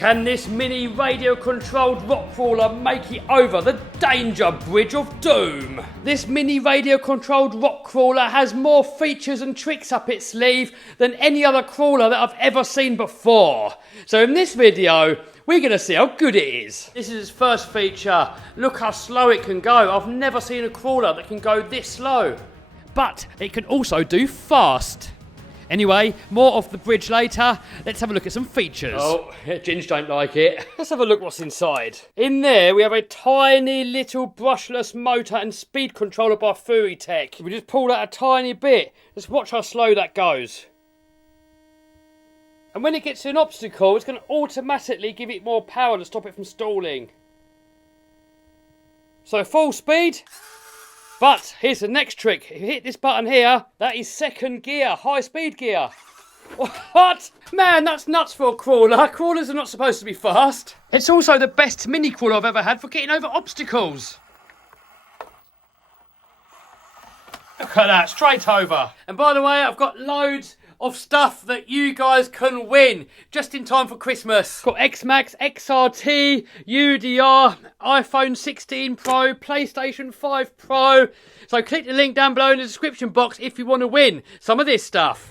Can this mini radio-controlled rock crawler make it over the danger bridge of doom? This mini radio-controlled rock crawler has more features and tricks up its sleeve than any other crawler that I've ever seen before. So in this video, we're going to see how good it is. This is its first feature. Look how slow it can go. I've never seen a crawler that can go this slow. But it can also do fast. Anyway, more off the bridge later. Let's have a look at some features. Oh, Ginge don't like it. Let's have a look what's inside. In there, we have a tiny little brushless motor and speed controller by Tech. We just pull that a tiny bit. Just watch how slow that goes. And when it gets to an obstacle, it's going to automatically give it more power to stop it from stalling. So full speed. But here's the next trick. If you hit this button here, that is second gear, high speed gear. What? Man, that's nuts for a crawler. Crawlers are not supposed to be fast. It's also the best mini crawler I've ever had for getting over obstacles. Look at that, straight over. And by the way, I've got loads of stuff that you guys can win just in time for Christmas. Got X-Max, XRT, UDR, iPhone 16 Pro, PlayStation 5 Pro. So click the link down below in the description box if you want to win some of this stuff.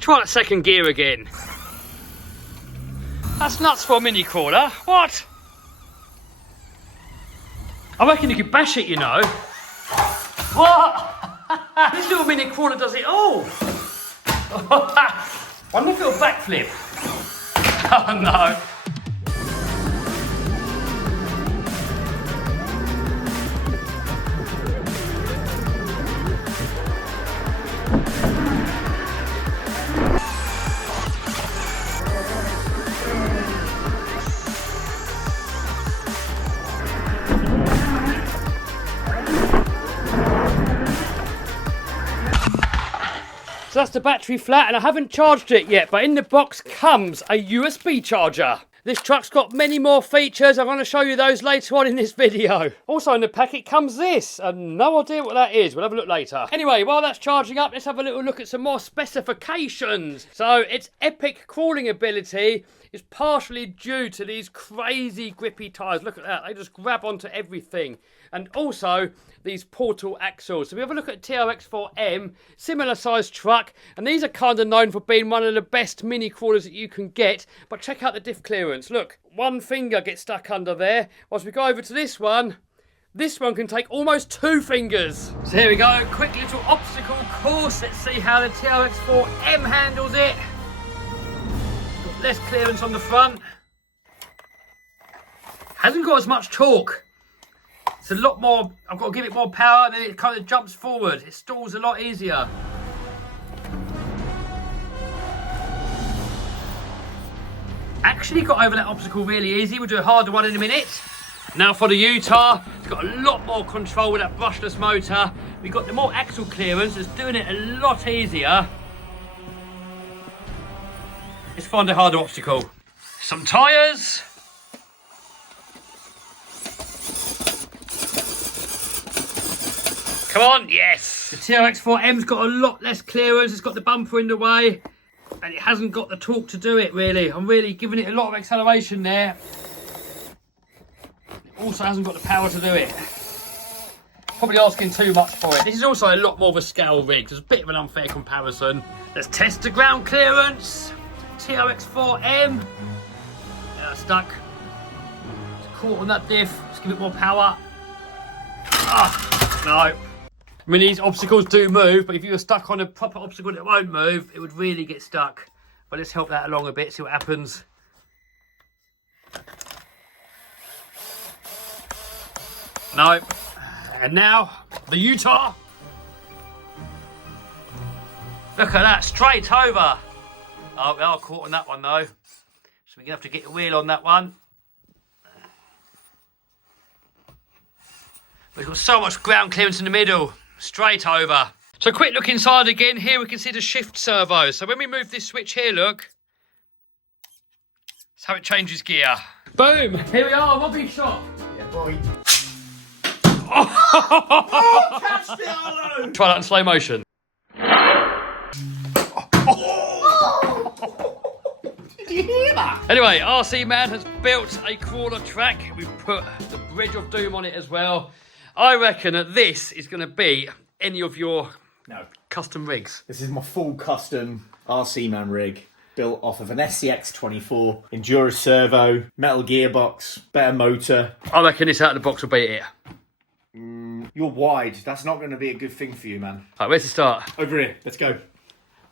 Try that second gear again. That's nuts for a mini crawler. What? I reckon you could bash it, you know. What? This little mini crawler does it all. Wonder if it'll backflip. Oh no. So that's the battery flat, and I haven't charged it yet, but in the box comes a USB charger. This truck's got many more features. I'm going to show you those later on in this video. Also in the packet comes this. I have no idea what that is. We'll have a look later. Anyway, while that's charging up, let's have a little look at some more specifications. So its epic crawling ability is partially due to these crazy grippy tyres. Look at that. They just grab onto everything. And also these portal axles. So we have a look at TRX4M, similar sized truck, and these are kind of known for being one of the best mini crawlers that you can get. But check out the diff clearance. Look, one finger gets stuck under there. Whilst we go over to this one can take almost 2 fingers. So here we go, quick little obstacle course. Let's see how the TRX4M handles it. Got less clearance on the front. Hasn't got as much torque. It's a lot more, I've got to give it more power, and then it kind of jumps forward. It stalls a lot easier. Actually got over that obstacle really easy. We'll do a harder one in a minute. Now for the Utar, it's got a lot more control with that brushless motor. We've got the more axle clearance, it's doing it a lot easier. Let's find a harder obstacle. Some tyres. Come on, yes! The TRX4M's got a lot less clearance, it's got the bumper in the way, and it hasn't got the torque to do it really. I'm really giving it a lot of acceleration there. It also hasn't got the power to do it. Probably asking too much for it. This is also a lot more of a scale rig, so it's a bit of an unfair comparison. Let's test the ground clearance. TRX4M. Stuck. It's caught on that diff. Let's give it more power. Ah, no. I mean, these obstacles do move, but if you were stuck on a proper obstacle that won't move, it would really get stuck. But let's help that along a bit, see what happens. No. And now, the Utar. Look at that, straight over. Oh, we are caught on that one though. So we're going to have to get the wheel on that one. We've got so much ground clearance in the middle. Straight over. So quick look inside again. Here we can see the shift servo. So when we move this switch here, look. That's how it changes gear. Boom! Here we are, Hobby shop. Yeah, boy. Oh, catch the Arlo! Try that in slow motion. Did you hear that? Anyway, RC Man has built a crawler track. We've put the Bridge of Doom on it as well. I reckon that this is going to be any of your custom rigs. This is my full custom RC Man rig. Built off of an SCX24, Enduro servo, metal gearbox, better motor. I reckon this out of the box will beat it. You're wide. That's not going to be a good thing for you, man. Right, where's the start? Over here. Let's go.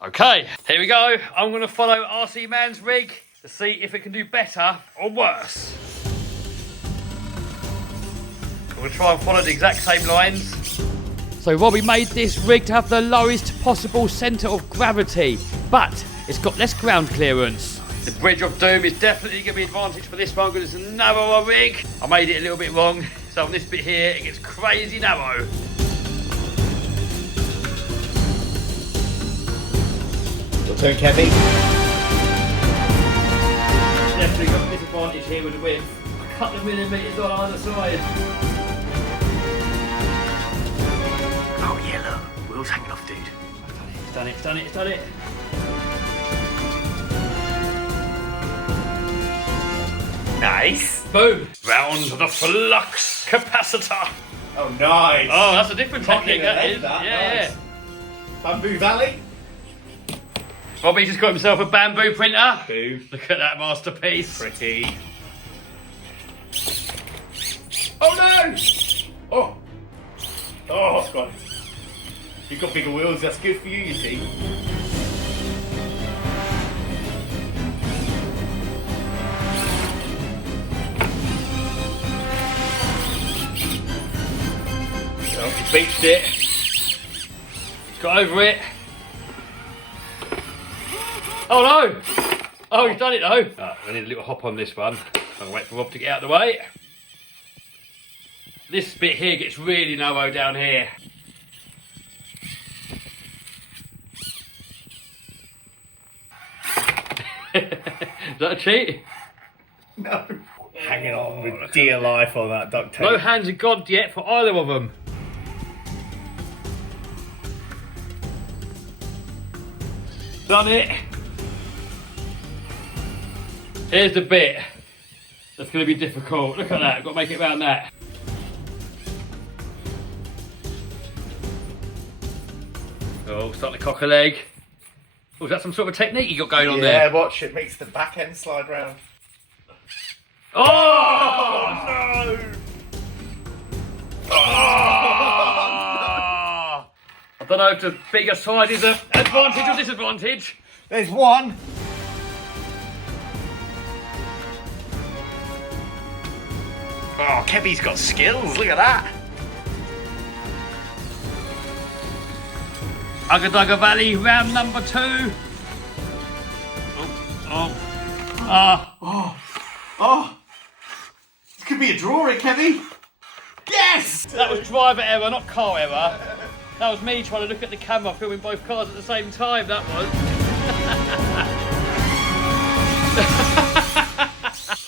Okay, here we go. I'm going to follow RC Man's rig to see if it can do better or worse. I'm going to try and follow the exact same lines. So Robbie made this rig to have the lowest possible centre of gravity, but it's got less ground clearance. The Bridge of Doom is definitely going to be an advantage for this one because it's a narrower rig. I made it a little bit wrong, so on this bit here it gets crazy narrow. Your turn, Kevin. Definitely got a disadvantage here with the width. A couple of millimetres on either side. Oh yeah, look. Wheels hanging off, dude. It's done it, it's done it, it's done it. Nice. Boom. Round the flux capacitor. Oh, nice. Oh, that's a different technique, that ahead, is. that. Yeah, Nice. Bamboo Valley. yeah. Robbie just got himself a bamboo printer. Boom. Look at that masterpiece. Pretty. Oh no! Oh. Oh, God. You've got bigger wheels. That's good for you, you see. Oh, he beached it. He's got over it. Oh no! Oh, he's done it though. Right, I need a little hop on this one. I'll wait for Rob to get out of the way. This bit here gets really narrow down here. Is that a cheat? No. Hanging on with dear life on that duct tape. No hands of God yet for either of them. Done it. Here's the bit that's going to be difficult. Look at that. I've got to make it around that. Oh, starting to cock a leg. Oh, is that some sort of technique you got going on there? Yeah, watch it. Makes the back end slide round. Oh! No! Oh! I don't know if the bigger side is an advantage or disadvantage. There's one. Oh, Kevy's got skills. Look at that. Ugga Valley, round number 2. Oh. This could be a draw, Kevy. Yes! That was driver error, not car error. That was me trying to look at the camera, filming both cars at the same time, that was.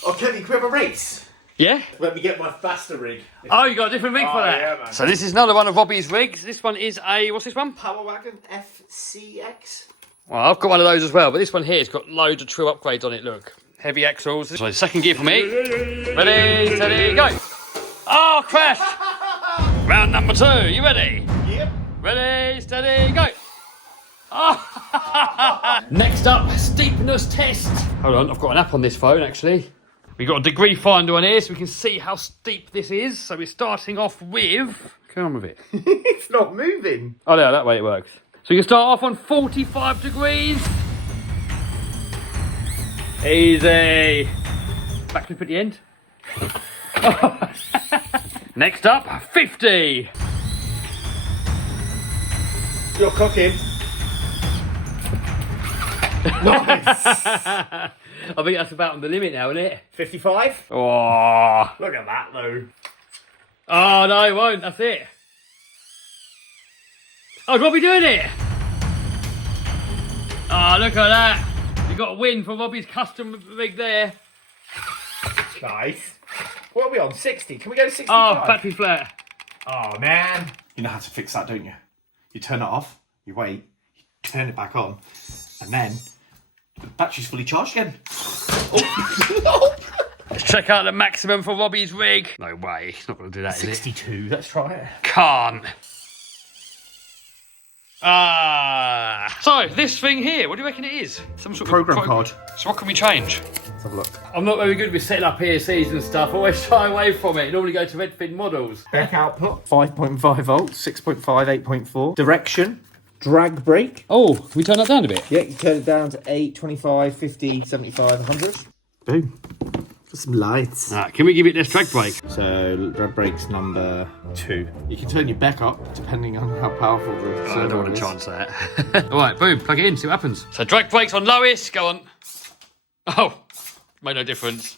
Oh, Kevy, can we have a race? Yeah? Let me get my faster rig. Oh, you got a different rig for that? Yeah, man. So this is another one of Robbie's rigs. This one is a, what's this one? Power Wagon FCX. Well, I've got one of those as well, but this one here has got loads of true upgrades on it, look. Heavy axles. So second gear for me. Ready, steady, go. Oh, crash. Round number 2, you ready? Yep. Ready, steady, go. Oh. Next up, steepness test. Hold on, I've got an app on this phone actually. We've got a degree finder on here so we can see how steep this is. So we're starting off with... Come on with it. It's not moving. Oh, no, that way it works. So you can start off on 45 degrees. Easy. Backflip at the end. Next up, 50. You're cooking. Nice. I think that's about on the limit now, isn't it? 55. Oh, Look at that, though. Oh, no, it won't. That's it. Oh, Robbie doing it. Oh, look at that. You got a win for Robbie's custom rig there. Nice. What are we on? 60? Can we go to 65? Oh, battery flat. Oh, man. You know how to fix that, don't you? You turn it off, you wait, you turn it back on, and then the battery's fully charged again. Oh. Let's check out the maximum for Robbie's rig. No way, he's not going to do that, 62, let's try it. Can't. So, this thing here, what do you reckon it is? Some sort Program of card. So what can we change? Let's have a look. I'm not very good with setting up PLCs and stuff. I always shy away from it. I normally go to Redfin models. Back output. 5.5 volts, 6.5, 8.4. Direction. Drag brake. Oh, can we turn that down a bit? Yeah, you turn it down to 8, 25, 50, 75, 100. Boom. For some lights. Can we give it this drag brake? So, drag brake's number 2. You can turn your back up depending on how powerful the I don't want to chance that. Alright, boom, plug it in, see what happens. So drag brakes on lowest, go on. Oh, made no difference.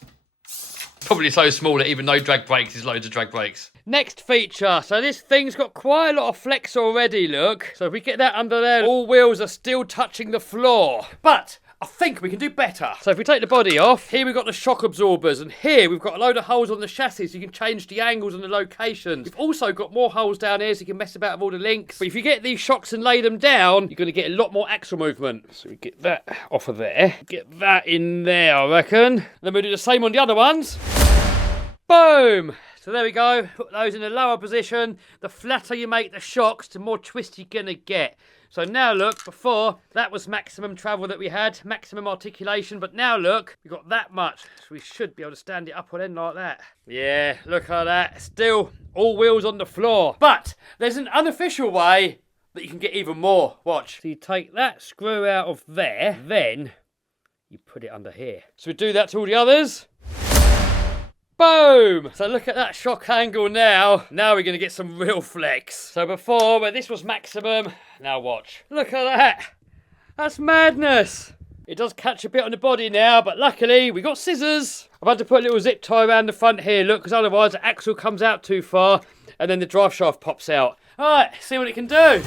Probably so small that even no drag brakes is loads of drag brakes. Next feature, so this thing's got quite a lot of flex already, look. So if we get that under there, all wheels are still touching the floor. But I think we can do better. So if we take the body off, here we've got the shock absorbers, and here we've got a load of holes on the chassis so you can change the angles and the locations. We've also got more holes down here so you can mess about with all the links. But if you get these shocks and lay them down, you're going to get a lot more axle movement. So we get that off of there. Get that in there, I reckon. Then we'll do the same on the other ones. Boom! So there we go. Put those in a lower position. The flatter you make the shocks, the more twist you're going to get. So now look, before, that was maximum travel that we had, maximum articulation, but now look, we've got that much. So we should be able to stand it up on end like that. Yeah, look at that. Still, all wheels on the floor. But there's an unofficial way that you can get even more. Watch. So you take that screw out of there, then you put it under here. So we do that to all the others. Boom! So look at that shock angle now. Now we're going to get some real flex. So before, where this was maximum, now watch. Look at that. That's madness. It does catch a bit on the body now, but luckily we got scissors. I've had to put a little zip tie around the front here, look, because otherwise the axle comes out too far and then the drive shaft pops out. Alright, see what it can do.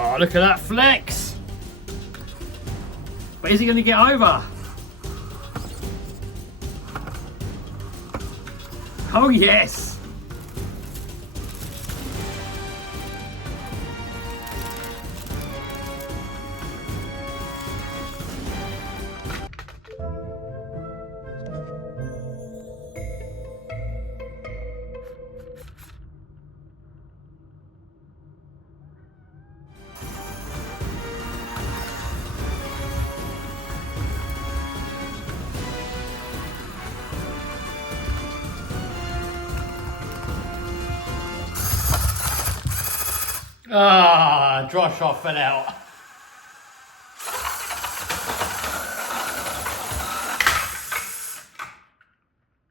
Oh, look at that flex. But is he going to get over? Oh, yes. Ah, drive shaft fell out.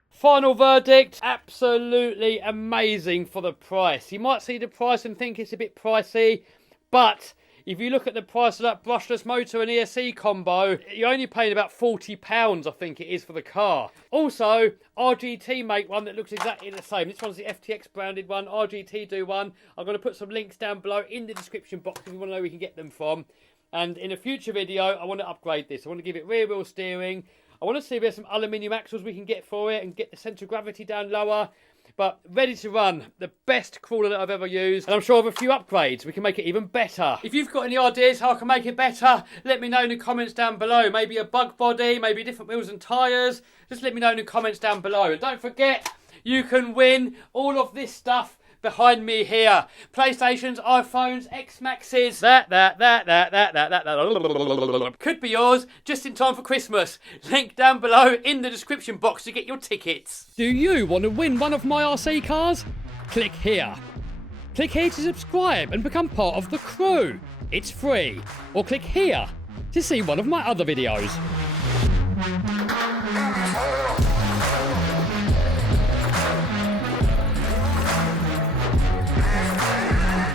Final verdict, absolutely amazing for the price. You might see the price and think it's a bit pricey, but if you look at the price of that brushless motor and ESC combo, you're only paying about £40, I think it is, for the car. Also, RGT make one that looks exactly the same. This one's the FTX branded one, RGT do one. I'm going to put some links down below in the description box if you want to know where we can get them from. And in a future video, I want to upgrade this. I want to give it rear wheel steering. I want to see if there's some aluminium axles we can get for it and get the centre of gravity down lower. But ready to run, the best crawler that I've ever used. And I'm sure with a few upgrades, we can make it even better. If you've got any ideas how I can make it better, let me know in the comments down below. Maybe a bug body, maybe different wheels and tyres. Just let me know in the comments down below. And don't forget, you can win all of this stuff behind me here. PlayStations, iPhones, X-Maxes, that could be yours just in time for Christmas. Link down below in the description box to get your tickets. Do you want to win one of my RC cars? Click here. Click here to subscribe and become part of the crew. It's free. Or click here to see one of my other videos.